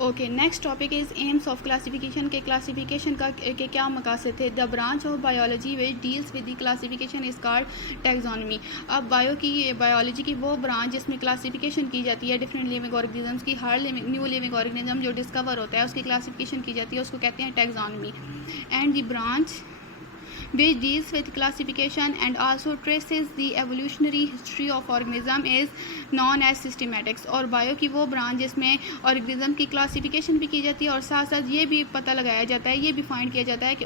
Okay, next topic is AIIMS of classification के classification का के क्या मकासद थे। The branch of biology which deals with the classification is called taxonomy. अब biology की वो ब्रांच जिसमें क्लासिफिकेशन की जाती है डिफरेंट लिविंग ऑर्गेनिजम्स की, हर न्यू लिविंग ऑर्गेनिज्म जो डिस्कवर होता है उसकी क्लासिफिकेशन की जाती है, उसको कहते हैं taxonomy. And the branch which deals with classification and also traces the evolutionary history of organism is known as systematics। और बायो की वो ब्रांच जिसमें ऑर्गेनिज्म की क्लासिफिकेशन भी की जाती है और साथ साथ ये भी पता लगाया जाता है, ये भी फाइंड किया जाता है कि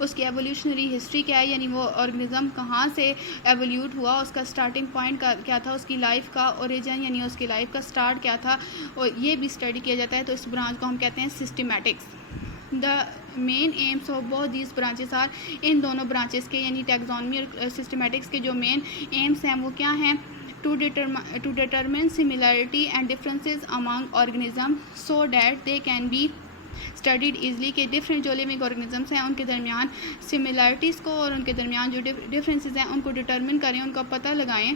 उसकी एवोल्यूशनरी हिस्ट्री क्या है, यानी वो ऑर्गेनिज्म कहाँ से एवोल्यूट हुआ, उसका स्टार्टिंग पॉइंट क्या था, उसकी लाइफ का ओरिजिन यानी उसकी लाइफ का स्टार्ट क्या था, और ये भी स्टडी किया जाता है। तो इस ब्रांच को हम कहते हैं systematics. The main aims of both these branches are, इन दोनों ब्रांचेस के यानी टैक्सोनॉमी और सिस्टमैटिक्स के जो मेन एम्स हैं वो क्या हैं, to determine similarity and differences among organism so that they can be studied easily. के डिफरेंट जो लिविंग ऑर्गेनिजम्स हैं उनके दरमियान सिमिलरिटीज़ को और उनके दरमियान जो डिफरेंसेस हैं उनको डिटरमिन करें, उनका पता लगाएं,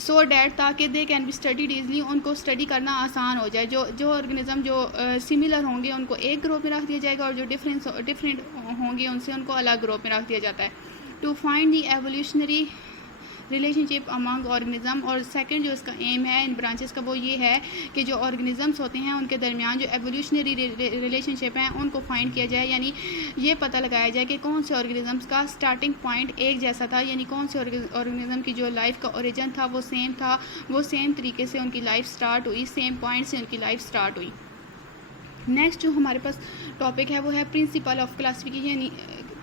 सो डैट ताकि दे कैन बी स्टडीड ईजली, उनको स्टडी करना आसान हो जाए। जो ऑर्गेनिज्म जो सिमिलर होंगे उनको एक ग्रुप में रख दिया जाएगा और जो डिफरेंट होंगे उनसे उनको अलग ग्रुप में रख दिया जाता है। To find the evolutionary relationship among organism, और सेकंड जो इसका एम है इन ब्रांचेस का वो ये है कि जो ऑर्गेनिजम्स होते हैं उनके दरमियान जो एवोल्यूशनरी रिलेशनशिप हैं उनको फाइंड किया जाए, यानी ये पता लगाया जाए कि कौन से ऑर्गेनिजम्स का स्टार्टिंग पॉइंट एक जैसा था, यानी कौन से ऑर्गेनिज्म की जो लाइफ का ओरिजिन था वो सेम था, वो सेम तरीके से उनकी लाइफ स्टार्ट हुई, सेम पॉइंट से उनकी लाइफ स्टार्ट हुई। नेक्स्ट जो हमारे पास टॉपिक है वो है principle of classification.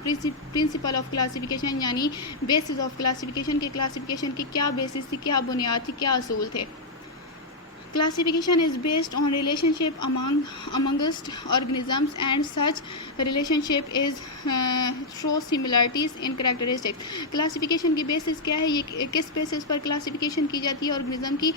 Principle of classification यानी बेसिस ऑफ क्लासिफिकेशन के क्लासिफिकेशन की क्या बेसिस थी, क्या बुनियाद थी, क्या असूल थे। Classification is based on relationship amongst organisms and such relationship is shows similarities in characteristics। Classification की basis क्या है, ये किस basis पर classification की जाती है, organism की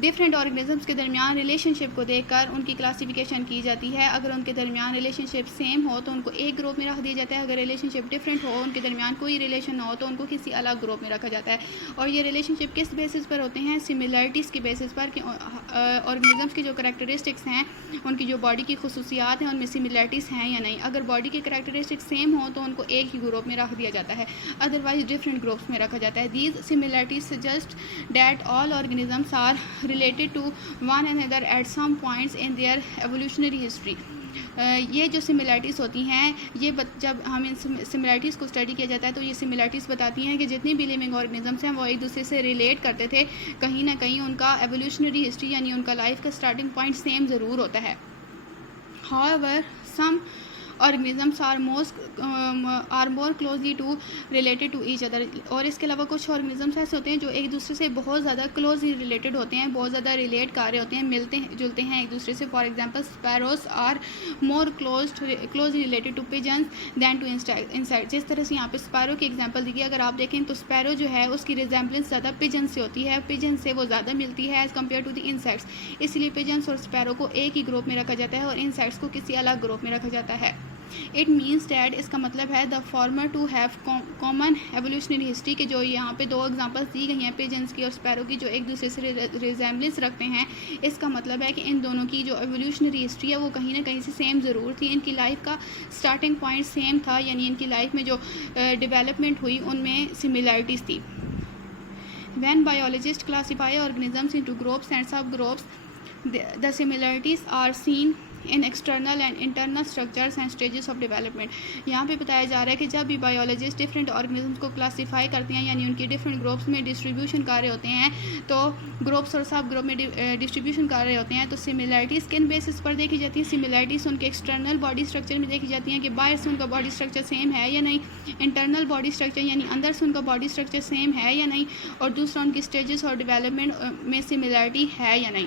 डिफरेंट ऑर्गेनिजम्स के दरमियान रिलेशनशिप को देखकर उनकी क्लासिफिकेशन की जाती है। अगर उनके दरमियान रिलेशनशिप सेम हो तो उनको एक ग्रुप में रख दिया जाता है, अगर रिलेशनशिप डिफरेंट हो, उनके दरमियान कोई रिलेशन ना हो तो उनको किसी अलग ग्रुप में रखा जाता है। और ये रिलेशनशिप किस बेसिस पर होते हैं, सिमिलरिटीज़ की बेसिस पर कि ऑर्गेनिजम्स की जो करैक्टरिस्टिक्स हैं, उनकी जो बॉडी की खसूसियात हैं उनमें सिमिलरिटीज़ हैं या नहीं। अगर बॉडी की करैक्टरिस्टिक्स सेम हो तो उनको एक ही ग्रुप में रख दिया जाता है, अदरवाइज डिफरेंट ग्रुप्स में रखा जाता है। These similarities suggest that all organisms are related to one another at some points in their evolutionary history। ये जो सिमिलरिटीज़ होती हैं, ये जब हम इन सिमिलरिटीज़ को स्टडी किया जाता है तो ये सिमिलरिटीज़ बताती हैं कि जितनी भी लिविंग ऑर्गेनिजम्स हैं वो एक दूसरे से रिलेट करते थे, कहीं ना कहीं उनका एवोल्यूशनरी हिस्ट्री यानी उनका लाइफ का स्टार्टिंग पॉइंट सेम ज़रूर होता है। However some organisms are more closely to related to each other. और इसके अलावा कुछ ऑर्गेनिजम्स ऐसे होते हैं जो एक दूसरे से बहुत ज़्यादा क्लोजली रिलेटेड होते हैं, बहुत ज़्यादा रिलेट कर रहे होते हैं, मिलते जुलते हैं एक दूसरे से। For example sparrows are more closely related to pigeons than to insect. जिस तरह से यहाँ पे स्पैरो की एग्जांपल दी गई, अगर आप देखें तो स्पैरो जो है उसकी रिजेंबलेंस ज़्यादा पिजन से होती है, पिजन से वो ज़्यादा मिलती है as compare to the insects, इसलिए पिजन्स और स्पैरो को एक ही ग्रुप में रखा जाता है और इंसेक्ट्स को किसी अलग ग्रुप में रखा जाता है। इट मीन्स डैट, इसका मतलब है the former to have common evolutionary history के जो यहाँ पे दो एग्जांपल्स दी गई हैं पिजन्स की और स्पैरो की जो एक दूसरे से रिजेंबलेंस रखते हैं, इसका मतलब है कि इन दोनों की जो एवोल्यूशनरी हिस्ट्री है वो कहीं ना कहीं से सेम ज़रूर थी, इनकी लाइफ का स्टार्टिंग पॉइंट सेम था, यानी इनकी लाइफ में जो डेवलपमेंट हुई उनमें सिमिलरिटीज़ थी। When biologists classify organisms into groups and subgroups, the similarities are seen in external and internal structures and stages of development. यहाँ पे बताया जा रहा है कि जब भी बायोलॉजिस्ट डिफरेंट ऑर्गेनिजम्स को क्लासीफाई करते हैं यानी उनकी डिफरेंट ग्रुप्स में डिस्ट्रीब्यूशन कर रहे होते हैं, तो ग्रुप्स और सब ग्रुप में डिस्ट्रीब्यूशन कर रहे होते हैं, तो सिमिलरिटीज़ किन बेसिस पर देखी जाती है, सिमिलरिटीज़ उनके एक्सटर्नल बॉडी स्ट्रक्चर में देखी जाती हैं कि बाहर से उनका बॉडी स्ट्रक्चर सेम है या नहीं, इंटरनल बॉडी स्ट्रक्चर यानी अंदर से उनका बॉडी स्ट्रक्चर सेम है या नहीं, और दूसरा उनकी स्टेजेस और डेवलपमेंट में सिमिलरिटी है या नहीं।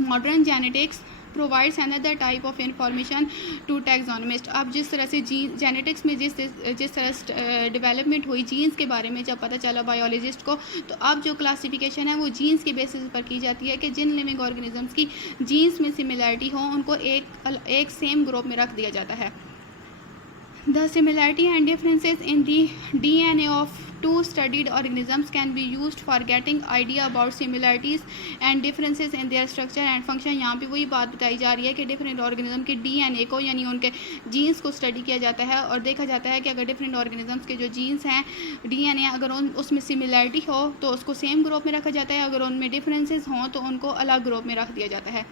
Modern genetics provides another type of information to taxonomist. अब जिस तरह से जेनेटिक्स में जिस तरह डेवलपमेंट हुई जीन्स के बारे में जब पता चला बायोलॉजिस्ट को, तो अब जो क्लासिफिकेशन है वो जीन्स के बेसिस पर की जाती है कि जिन लिविंग ऑर्गेनिजम्स की जीन्स में सिमिलरिटी हो उनको एक सेम ग्रुप में रख दिया जाता है। The similarity and differences in the DNA of two studied organisms can be used for getting idea about similarities and differences in their structure and function। यहाँ पे वही बात बताई जा रही है कि डिफरेंट ऑर्गेनिज्म के डीएनए को यानी उनके जीन्स को स्टडी किया जाता है और देखा जाता है कि अगर डिफरेंट ऑर्गेनिजम्स के जो जीन्स हैं डीएनए अगर उसमें सिमिलैरिटी हो तो उसको सेम ग्रुप में रखा जाता है, अगर उनमें डिफरेंसेस हों तो उनको अलग ग्रुप में रख दिया जाता है।